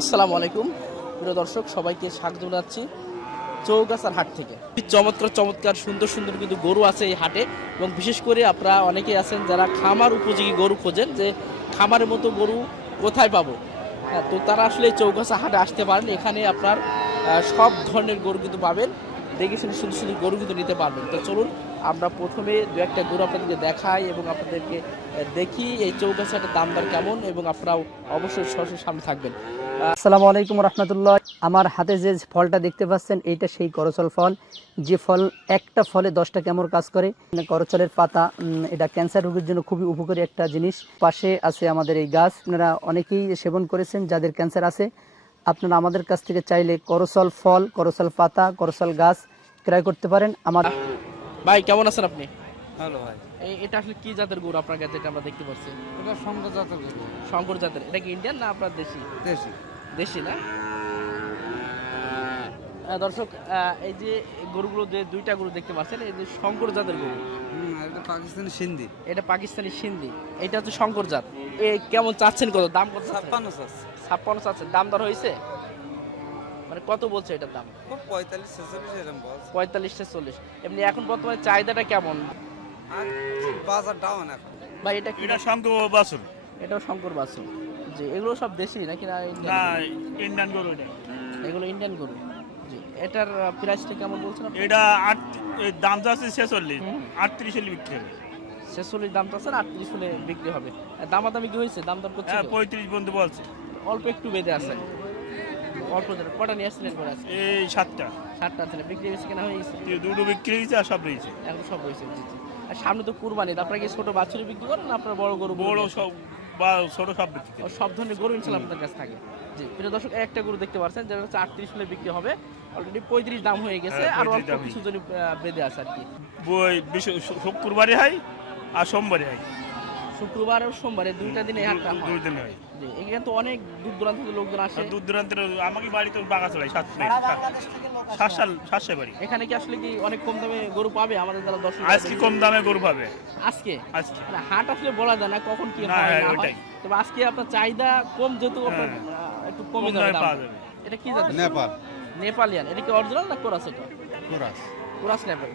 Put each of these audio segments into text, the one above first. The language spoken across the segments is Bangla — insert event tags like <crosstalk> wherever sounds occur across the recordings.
আসসালামু আলাইকুম। প্রিয় দর্শক সবাইকে স্বাগত জানাচ্ছি চৌগাছার হাট থেকে। চমৎকার চমৎকার সুন্দর সুন্দর কিন্তু গরু আছে এই হাটে এবং বিশেষ করে আপনারা অনেকেই আছেন যারা খামার উপযোগী গরু খোঁজেন যে খামারের মতো গরু কোথায় পাবো। হ্যাঁ, তো তারা আসলে চৌগাছা হাটে আসতে পারেন। এখানে আপনার সব ধরনের গরু কিন্তু পাবেন। দেখে শুনে সুন্দর সুন্দর গরু কিন্তু নিতে পারবেন। তো চলুন আমরা প্রথমে দু একটা গরু আপনাদেরকে দেখাই এবং আপনাদেরকে দেখি এই চৌগাছাটার দাম দর কেমন এবং আপনারাও অবশ্যই সরাসরি সামনে থাকবেন। আসসালামু আলাইকুম রহমতুল্লাহ। আমার হাতে যে ফলটা দেখতে পাচ্ছেন এইটা সেই করচল ফল। যে ফল একটা ফলে দশটা কেমন কাজ করে। মানে করচলের পাতা এটা ক্যান্সার রোগের জন্য খুবই উপকারী একটা জিনিস। পাশে আছে আমাদের এই গাছ। আপনারা অনেকেই সেবন করেছেন যাদের ক্যান্সার আছে। আপনারা আমাদের কাছ থেকে চাইলে করচল ফল করচল পাতা করচল গাছ ক্রয় করতে পারেন। আমার ভাই কেমন আছেন আপনি? ভালো ভাই। এটা আসলে কি জাতের গরু আপনার কাছে আমরা দেখতে পাচ্ছি? এটা সঙ্গ জাতের গরু। শঙ্কর জাতের। এটা কি ইন্ডিয়ান না আপনার দেশি? দেশি। দেশি না? দর্শক এই যে গরুগুলো যে দুইটা গরু দেখতে পাচ্ছেন এই যে শঙ্কর জাতের গরু। এটা পাকিস্তানি সিন্ধি। এটা পাকিস্তানি সিন্ধি। এটা হচ্ছে শঙ্কর জাত। এ কেমন চাচ্ছেন কত? দাম কত ছাপ্পান্ন চাচ্ছে। ছাপ্পান্ন চাচ্ছেন। দাম দর হয়েছে? মানে কত বলছে এটার দাম? পঁয়তাল্লিশ ছেচল্লিশ এরকম বস পঁয়তাল্লিশ এমনি এখন বর্তমানে চাহিদাটা কেমন? বাজার ডাউন এখন। ভাই এটা কি? এটা শঙ্কর বাছুর। এটাও শঙ্কর বাসু জি এগুলো সব দেশি নাকি না ইন্ডিয়ান? না ইন্ডিয়ান গরু এটা। এগুলো ইন্ডিয়ান গরু। জি এটার প্রাইসটা কেমন বলছেন আপনি? এটা আট দাম যাচ্ছে ছেচল্লিশ। আটত্রিশ হলে বিক্রি হবে। ছেচল্লিশ দাম তো আছে আটত্রিশ হলে বিক্রি হবে। দামাদামি কি হয়েছে? দাম দর করছে হ্যাঁ পঁয়ত্রিশ বন্ধু বলছে। অল্প একটু বেঁধে আছে। অল্প কটা নিয়ে আসছিলেন আছে এই সাতটা। সাতটা আছে বিক্রি হয়েছে কিনা হয়ে গেছে? এই দুটো বিক্রি হয়েছে আর সব রয়েছে। এখন সব হয়েছে জি জি। আর সামনে তো কুরবানি আপনারা কি ছোট বাছুরি বিক্রি করেন না আপনার বড় গরু বড় সব বা ছোট সব বিক্রি। সব ধরনের গরু ইনশাল্লাহ আপনাদের কাছে থাকে। জি প্রিয় দর্শক একটা গরু দেখতে পাচ্ছেন যেটা হচ্ছে আটত্রিশ হলে বিক্রি হবে। অলরেডি পঁয়ত্রিশ দাম হয়ে গেছে হ্যাঁ, আর 35 অল্প কিছু জন বেঁধে আছে আর কি। বই শুক্রবারে হয় আর সোমবারে হয়। শুক্রবার আর সোমবারে দুইটা দিনে হাটটা দুই দিনে হয়। জি এখানে তো অনেক দূর দূরান্ত থেকে লোকজন আসে। দূর দূরান্তের আমাকে বাড়িতে বাগা চলাই সাত সাত সাল বাড়ি। এখানে কি আসলে কি অনেক কম দামে গরু পাবে আমাদের যারা দর্শক আজকে কম দামে গরু পাবে। আজকে? আজকে। হাট আসলে বলা যায় না কখন কি হয় না তবে আজকে আপনার চাহিদা কম যেহেতু হ্যাঁ। আহ, একটু কমে যাবে পাওয়া যাবে। এটা কি জাতের? নেপাল। নেপালিয়ান। এটা কি অরিজিনাল না কোরাস এটা? কুরাস। কোরাস নেপাল।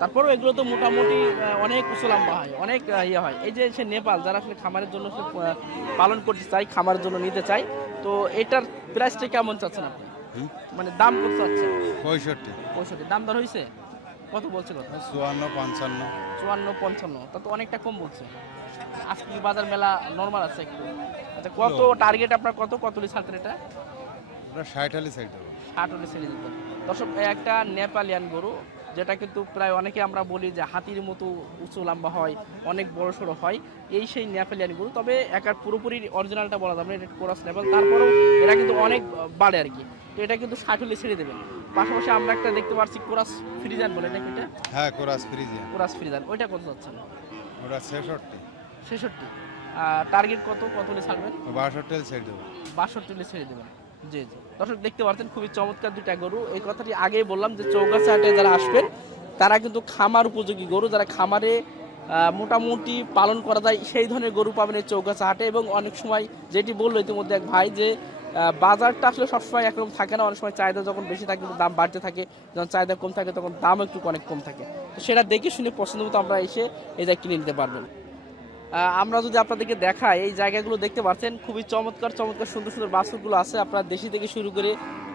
তারপরেও এগুলো তো মোটামুটি অনেক উঁচু লম্বা হয় অনেক ইয়ে হয়। এই যে সে নেপাল যারা আসলে খামারের জন্য পালন করতে চাই খামারের জন্য নিতে চাই তো এটার প্রাইসটা কেমন চাচ্ছেন আপনি? মানে দাম কত চাচ্ছেন পঁয়ষট্টি। পঁয়ষট্টি। দাম দর হয়েছে কত বলছে কত চুয়ান্ন পঞ্চান্ন। চুয়ান্ন পঞ্চান্ন। তা তো অনেকটা কম বলছে। আজকে বাজার মেলা নর্মাল আছে একটু? আচ্ছা কত টার্গেট আপনার কত? কত ছাত্র এটা? ষাট হলে ষাট হলে ছেড়ে দিতে দর্শক একটা নেপালিয়ান গরু যেটা কিন্তু প্রায় অনেকে আমরা বলি যে হাতির মতো উঁচু লম্বা হয় অনেক বড় সড়ো হয় এই সেই নেপালিয়ান গরু। তবে একার পুরোপুরি অরিজিনালটা বলা যাবে না এটা কোরাস নেপাল তারপরেও এরা কিন্তু অনেক বাড়ে আর কি। তো এটা কিন্তু ষাট হলে ছেড়ে দেবেন। পাশাপাশি আমরা একটা দেখতে পাচ্ছি কোরাস ফ্রিজান বলে নাকি এটা? হ্যাঁ কুরাস ফ্রিজিয়া কোরাস ফ্রিজান ওইটা কত যাচ্ছে? না ওটা ছেষট্টি। ছেষট্টি। টার্গেট কত? কত হলে ছাড়বেন? বাষট্টি সাইড হবে বাষট্টি হলে ছেড়ে দেবেন। জি জি। দর্শক, দেখতে পাচ্ছেন, খুবই চমৎকার দুইটা গরু। এই কথাটি আগেই বললাম যে চৌগাছা হাটে যারা আসবেন, তারা কিন্তু খামার উপযোগী গরু। যারা খামারে মোটামুটি পালন করা যায়, সেই ধরনের গরু পাবেন এই চৌগাছা হাটে এবং অনেক সময় যেটি বলল ইতিমধ্যে এক ভাই যে বাজারটা আসলে সবসময় একরকম থাকে না। অনেক সময় চাহিদা যখন বেশি থাকে, কিন্তু দাম বাড়তে থাকে। যখন চাহিদা কম থাকে, তখন দাম একটু অনেক কম থাকে। তো সেটা দেখে শুনে পছন্দ মতো আমরা এসে এই জায়গায় কিনে নিতে পারবেন। আমরা যদি আপনাদেরকে দেখাই এই জায়গাগুলো দেখতে পাচ্ছেন খুবই চমৎকার চমৎকার সুন্দর সুন্দর বাছুরগুলো আছে। আপনার দেশি থেকে শুরু করে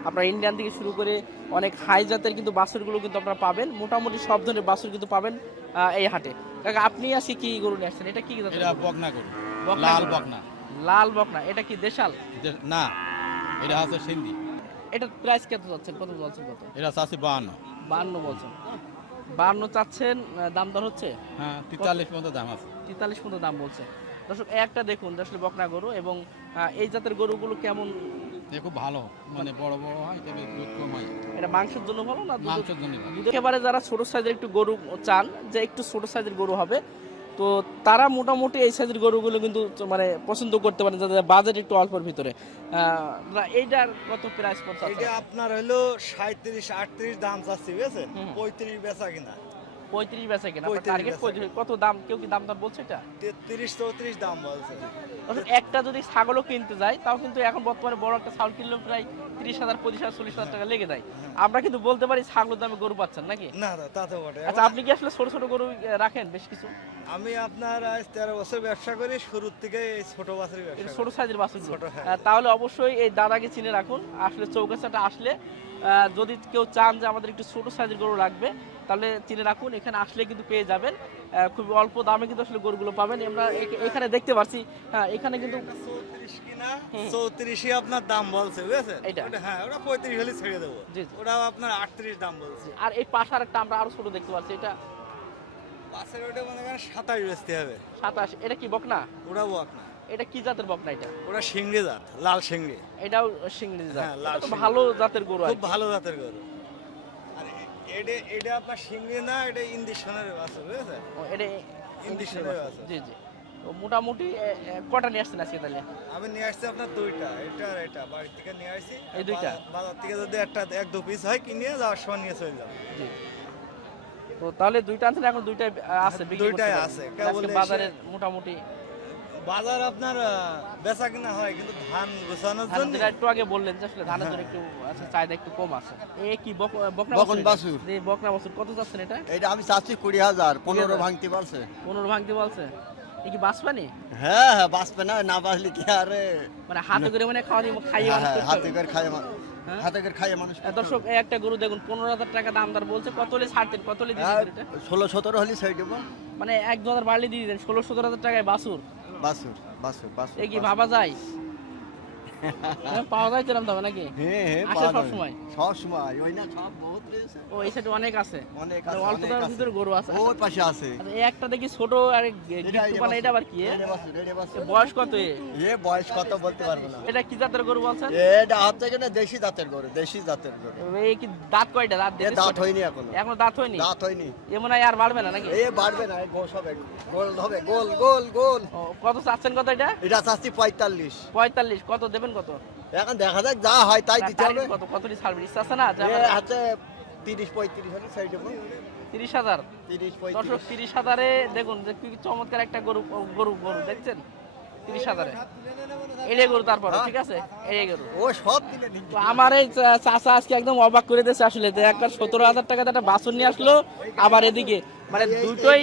আপনার ইন্ডিয়ান থেকে শুরু করে অনেক হাই জাতের কিন্তু বাছুরগুলো কিন্তু আপনারা পাবেন। মোটামুটি সব ধরনের বাছুর কিন্তু পাবেন এই হাটে। কাকা আপনি আজকে কি গরু নিয়ে আসছেন? এটা কি এটা? বকনা গরু। লাল? বকনা। লাল বকনা। এটা কি দেশাল? না এটা আছে সিন্ধি। এটার প্রাইস কত যাচ্ছেন কত যাচ্ছেন কত? এটা চাষি বাহান্ন। বান্ন বলছেন। বান্ন চাচ্ছেন দাম দর হচ্ছে? হ্যাঁ তেতাল্লিশ পর্যন্ত দাম আছে। তেতাল্লিশ পর্যন্ত দাম বলছে। দর্শক একটা দেখুন আসলে বকনা গরু এবং এই জাতের গরুগুলো কেমন? খুব ভালো মানে বড় বড় হয় তবে দুধ কম হয়। এটা মাংসের জন্য ভালো না মাংসের জন্য একেবারে যারা ছোট সাইজের একটু গরু চান যে একটু ছোট সাইজের গরু হবে তো তারা মোটামুটি এই সাইজের গরুগুলো কিন্তু মানে পছন্দ করতে পারেন যাদের বাজেট একটু অল্পের ভিতরে। আহ, এইটার কত প্রাইস পড়ছে এটা আপনার হলো সাঁত্রিশ আটত্রিশ দাম চাচ্ছি বুঝেছেন। পঁয়ত্রিশ বেচা কিনা। পঁয়ত্রিশ বেচা কেনা? টার্গেট পঁয়ত্রিশ কত দাম? কেউ কি দাম দর বলছে এটা? তেত্রিশ চৌত্রিশ দাম বলছে। একটা যদি ছাগলও কিনতে যায় তাও কিন্তু এখন বর্তমানে বড় একটা ছাগল কিনলেও প্রায় তিরিশ হাজার পঁচিশ হাজার চল্লিশ হাজার টাকা লেগে যায়। আমরা কিন্তু বলতে পারি ছাগলের দামে গরু পাচ্ছেন নাকি? না না তা তো বটে। আচ্ছা আপনি কি আসলে ছোট ছোট গরু রাখেন বেশ কিছু? আমি আপনার আজ তেরো বছর ব্যবসা করি শুরুর থেকে ছোট ব্যবসা ছোট সাইজের বাছুর হ্যাঁ। তাহলে অবশ্যই এই দাদাকে চিনে রাখুন। আসলে চৌকাছাটা আসলে যদি কেউ চান যে আমাদের একটু ছোট সাইজের গরু রাখবে তাহলে চিনে রাখুন এখানে আসলে কিন্তু পেয়ে যাবেন। খুব অল্প দামে কিন্তু আসলে গরুগুলো পাবেন। আমরা এখানে দেখতে পাচ্ছি হ্যাঁ এখানে কিন্তু। চৌত্রিশই আপনার দাম বলছে বুঝেছেন? হ্যাঁ ওটা পঁয়ত্রিশ হলে ছেড়ে দেবো। আপনার আটত্রিশ দাম বলছে। আর এই পাশার একটা আমরা আরও ছোট দেখতে পাচ্ছি এটা পাশের ওটা মনে করেন সাতাশ বেচতে হবে। সাতাশ এটা কি বকনা? ওটা বক না এটা কি জাতের বকনা এটা? ওটা শিংড়ি জাত লাল শিংড়ি। এটাও সিংড়ি জাত। হ্যাঁ, লাল শিংড়ি। ভালো জাতের গরু খুব ভালো জাতের গরু। আর এটা এটা আপনার শিংড়ি না এটা ইন্ডিশনের আছে বুঝেছেন? ও, এটা ইন্ডিশনের আছে জি জি। তো মোটামুটি কটা নিয়ে আসছেন আজকে তাহলে? আমি নিয়ে আসছি আপনার দুইটা এটা আর এটা। বাড়ি থেকে নিয়ে আসছি। এই দুইটা? বাজার- থেকে যদি একটা এক দু পিস হয় কিনে যাওয়ার সময় নিয়ে চলে যাব। জি। তো তাহলে দুইটা আনছেন এখন দুইটাই আছে দুইটাই আছে, বাজারে মোটামুটি বাজার আপনার বেচা কিনা হয় কিন্তু ধান গোছানোর জন্য? একটু আগে বললেন যে আসলে ধানের জন্য একটু চাহিদা একটু কম আছে। এ কি বকনা বাছুর। বকনা বাছুর কত চাচ্ছেন এটা? এটা আমি চাচ্ছি কুড়ি হাজার পনেরো ভাঙতে পারছে পনেরো ভাঙতে বলছে এ কি বাঁচবানি হ্যাঁ হ্যাঁ বাঁচবে না না বাঁচলে কি আরে মানে হাতে করে মানে খাওয়া খাইয়ে হ্যাঁ, মানুষ হাতে করে খাইয়ে? হাতে করে খাইয়ে মানুষ দর্শক একটা গরু দেখুন পনেরো হাজার টাকা দাম দর বলছে কত হলে ছাড়তেন কত হলে দিয়ে দিতেন এটা? ষোলো সতেরো হলে দেবো। মানে এক দু হাজার বাড়লে দিয়ে দিতেন ষোলো সতেরো হাজার টাকায় বাসুর বাসুর বাসুর বাসুর এ কি বাবা ভাবা যায়? পাওয়া যায় তেরম দামে নাকি? হ্যাঁ হ্যাঁ আসে সব সময়? সব সময়। ওই না সব বহুত রয়েছে ও এই সাইডে অনেক আছে। অনেক মানে আছে অল্প দামের ভিতরে গরু আছে। ওই পাশে আছে। আচ্ছা, এই একটা দেখি ছোট আর এটা- আবার কি বয়স কত এ? এ বয়স কত বলতে পারব না। এটা কি জাতের গরু বলছেন? এটা হচ্ছে কিনা দেশি জাতের গরু দেশি জাতের গরু। এই কি দাঁত কয়টা? দাঁত দাঁত হয়নি এখনও। এখনও দাঁত হয়নি? দাঁত হয়নি। এ মনে হয় আর বাড়বে না নাকি? এ বাড়বে না গোস হবে গোল হবে গোল গোল গোল। কত চাচ্ছেন কত এটা? এটা চাচ্ছি পঁয়তাল্লিশ। পঁয়তাল্লিশ কত কত? এখন দেখা যাক যা হয় তাই দিতে হবে। কত? কতটি ছাড়বেন ইচ্ছা আছে না? তিরিশ পঁয়ত্রিশ হলে সেই দেবো তিরিশ হাজার? দর্শক তিরিশ হাজারে দেখুন যে কি চমৎকার একটা গরু গরু গরু দেখছেন? তিরিশ হাজারে। এড়ে গরু তারপর হ্যাঁ। ঠিক আছে? গরু। ও সব। তো আমার এই চা- চাচা আজকে একদম অবাক করে দিয়েছে আসলে। যে একটা সতেরো হাজার টাকা একটা বাছুর নিয়ে আসলো আবার এদিকে মানে দুটোই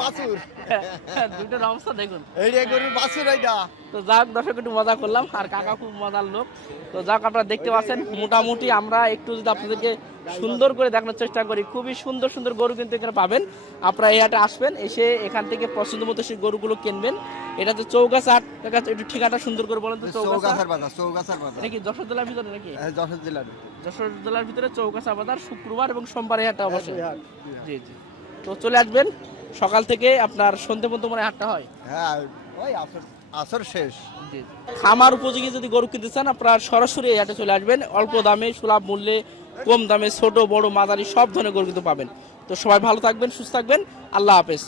বাছুর <laughs> দুটোর অবস্থা দেখুন। গরুর বাছুর তো যাক দর্শক একটু মজা করলাম। আর কাকা খুব মজার লোক। তো যাক আপনারা দেখতে পাচ্ছেন মোটামুটি আমরা একটু যদি আপনাদেরকে সুন্দর করে দেখানোর চেষ্টা করি খুবই সুন্দর সুন্দর গরু কিন্তু এখানে পাবেন। আপনারা এই হাটে আসবেন এসে এখান থেকে পছন্দ মতো সেই গরুগুলো কিনবেন। এটা তো চৌগাছা হাট। দেখা যাচ্ছে একটু ঠিকানা সুন্দর করে বলেন তো চৌগাছার বাজার চৌগাছার বাজার। এটা কি যশোর জেলার ভিতরে নাকি? হ্যাঁ, যশোর জেলার যশোর জেলার ভিতরে চৌগাছা বাজার শুক্রবার এবং সোমবার এই হাটটা অবশ্যই। জি জি। তো চলে আসবেন। সকাল থেকে আপনার সন্ধ্যে পর্যন্ত মনে হয় হাটটা হয়। হ্যাঁ ওই আসর আসর শেষ। খামার উপযোগী যদি গরু কিনতে চান আপনার সরাসরি এই হাটে চলে আসবেন। অল্প দামে সুলভ মূল্যে কম দামে ছোট বড় মাঝারি সব ধরনের গরু কিন্তু পাবেন। তো সবাই ভালো থাকবেন সুস্থ থাকবেন। আল্লাহ হাফেজ।